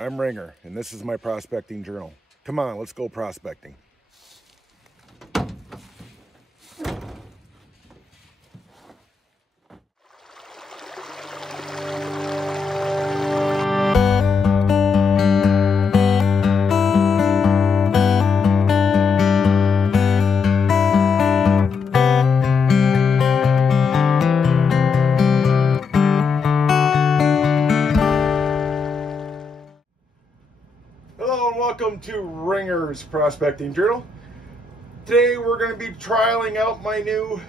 I'm Ringer, and this is my prospecting journal. Come on, let's go prospecting. Hello and welcome to Ringer's Prospecting Journal. Today we're going to be trialing out my new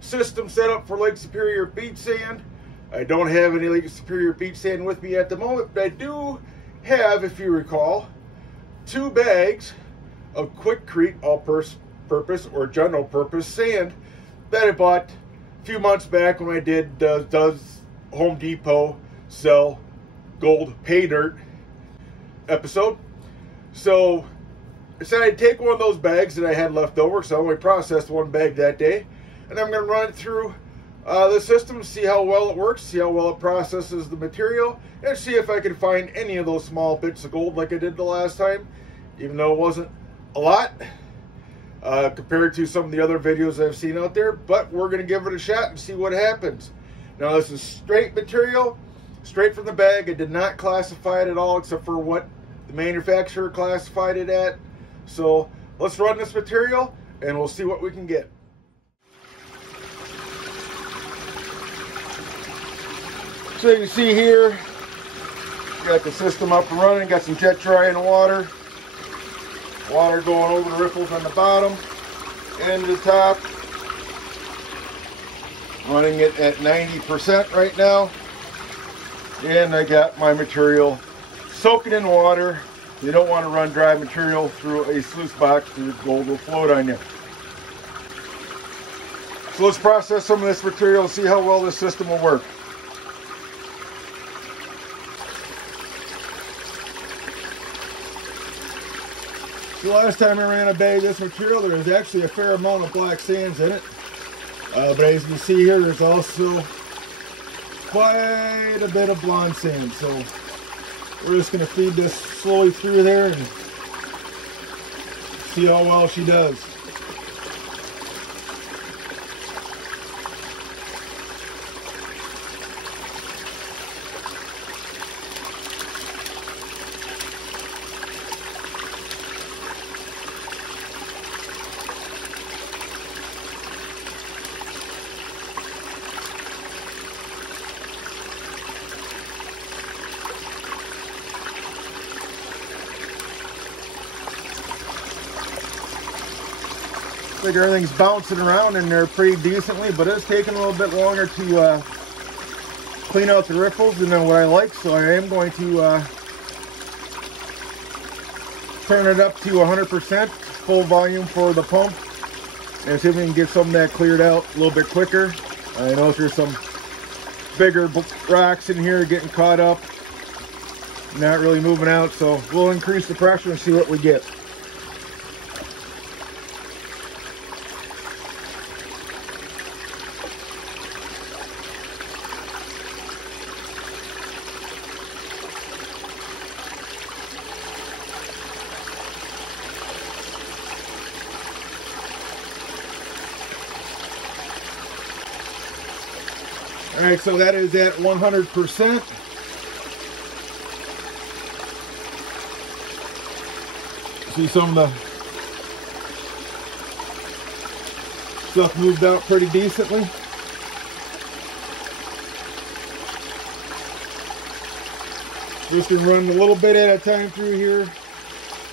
system setup for Lake Superior beach sand. I don't have any Lake Superior beach sand with me at the moment, but I do have, if you recall, 2 bags of Quikrete all-purpose or general purpose sand that I bought a few months back when I did Does Home Depot Sell Gold Pay Dirt episode. So I decided to take one of those bags that I had left over, so I only processed 1 bag that day, and I'm going to run it through the system, see how well it works, see how well it processes the material, and see if I can find any of those small bits of gold like I did the last time, even though it wasn't a lot compared to some of the other videos I've seen out there. But we're going to give it a shot and see what happens. Now, this is straight material, straight from the bag. I did not classify it at all except for what the manufacturer classified it at. So let's run this material and we'll see what we can get. So you can see here, got the system up and running, got some jet dry in the water. Water going over the ripples on the bottom and the top. Running it at 90% right now. And I got my material soaking in water. You don't want to run dry material through a sluice box, the gold will float on you. So let's process some of this material and see how well this system will work. The last time I ran a bag of this material, there was actually a fair amount of black sands in it. But as you can see here, there's also quite a bit of blonde sand. So we're just going to feed this slowly through there and see how well she does. Like everything's bouncing around in there pretty decently, but it's taking a little bit longer to clean out the ripples than what I like, so I am going to turn it up to 100% full volume for the pump and see if we can get some of that cleared out a little bit quicker. I know there's some bigger rocks in here getting caught up, not really moving out, so we'll increase the pressure and see what we get. All right, so that is at 100%. See some of the stuff moved out pretty decently. Just gonna run a little bit at a time through here.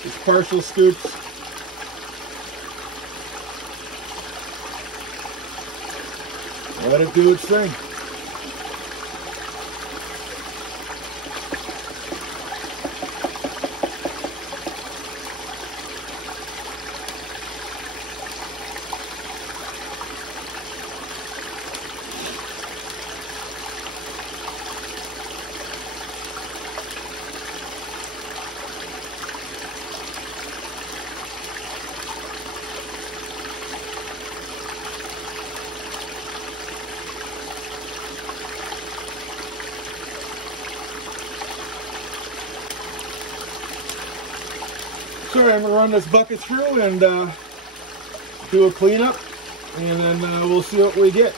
Just partial scoops. Let it do its thing. So I'm gonna run this bucket through and do a cleanup, and then we'll see what we get.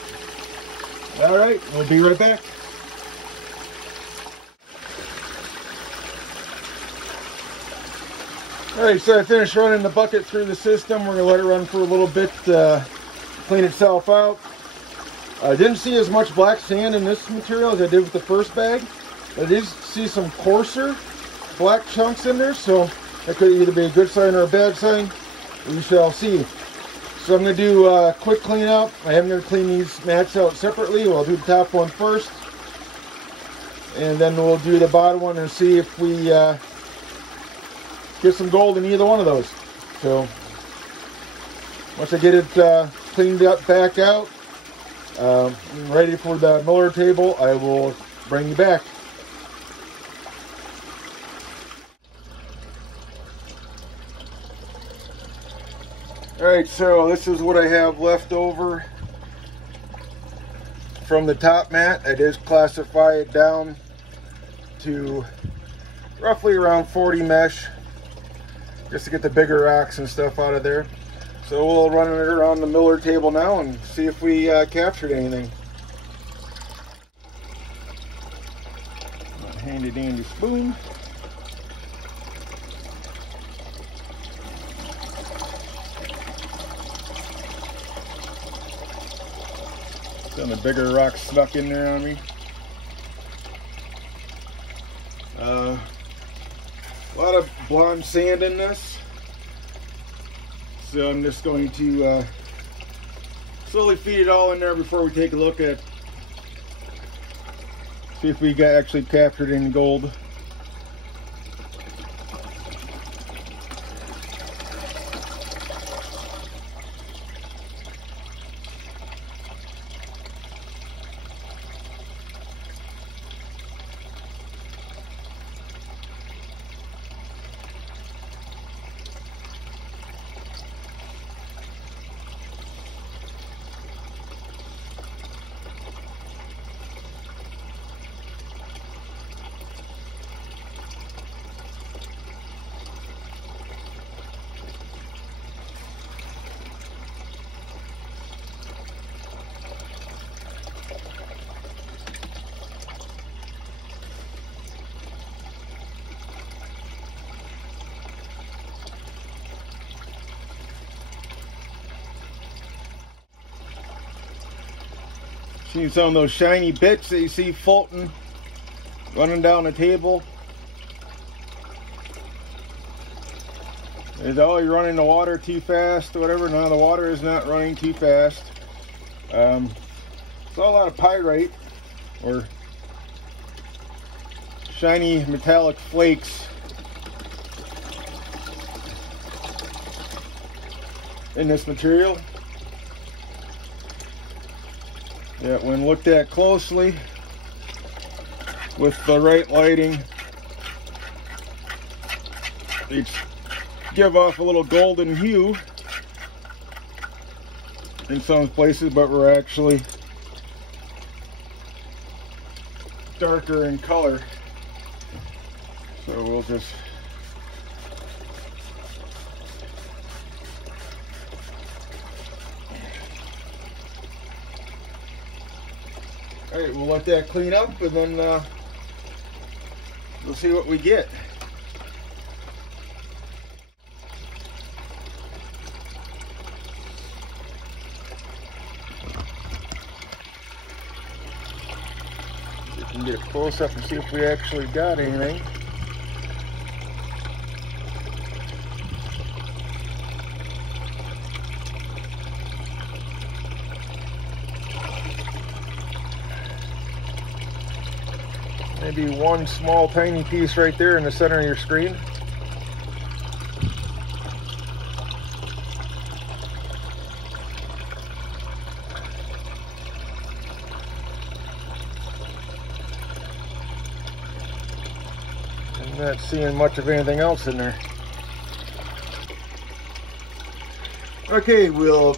All right, we'll be right back. All right, so I finished running the bucket through the system. We're gonna let it run for a little bit, clean itself out. I didn't see as much black sand in this material as I did with the first bag. I did see some coarser black chunks in there, so that could either be a good sign or a bad sign. We shall see. So I'm going to do a quick cleanup. I am going to clean these mats out separately. We'll do the top one first, and then we'll do the bottom one and see if we get some gold in either one of those. So once I get it cleaned up back out, ready for the miller table, I will bring you back. Alright, so this is what I have left over from the top mat. I just classify it down to roughly around 40 mesh, just to get the bigger rocks and stuff out of there. So we'll run it around the miller table now and see if we captured anything. Handy dandy spoon. Some of the bigger rocks snuck in there on me. A lot of blonde sand in this. So I'm just going to slowly feed it all in there before we take a look at, see if we actually captured any gold. See some of those shiny bits that you see floating, running down the table. Oh, you're running the water too fast or whatever. No, the water is not running too fast. It's a lot of pyrite or shiny metallic flakes in this material. Yeah, when looked at closely with the right lighting, they give off a little golden hue in some places, but we're actually darker in color. So we'll just Alright, we'll let that clean up and then we'll see what we get. We can get a close up and see if we actually got anything. Maybe one small tiny piece right there in the center of your screen. I'm not seeing much of anything else in there. Okay, we'll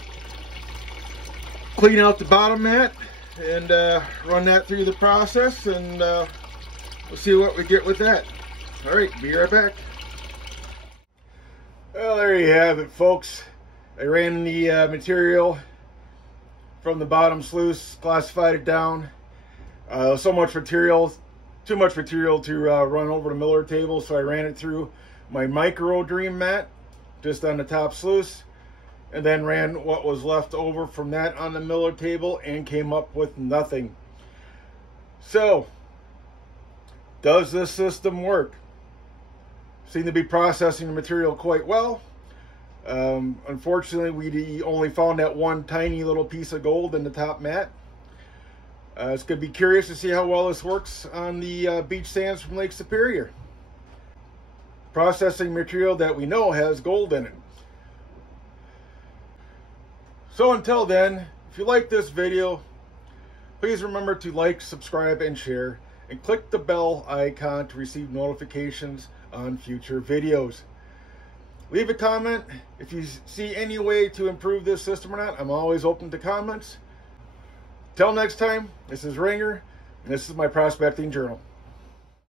clean out the bottom mat and run that through the process, and we'll see what we get with that. All right, be right back. Well, there you have it, folks. I ran the material from the bottom sluice, classified it down. So much material, too much material to run over the miller table, so I ran it through my micro dream mat just on the top sluice, and then ran what was left over from that on the miller table and came up with nothing. So, does this system work? Seem to be processing the material quite well. Unfortunately, we only found that one tiny little piece of gold in the top mat. It's going to be curious to see how well this works on the beach sands from Lake Superior. Processing material that we know has gold in it. So until then, if you like this video, please remember to like, subscribe, and share, and click the bell icon to receive notifications on future videos. Leave a comment if you see any way to improve this system or not. I'm always open to comments. Till next time, this is Ringer, and this is my prospecting journal.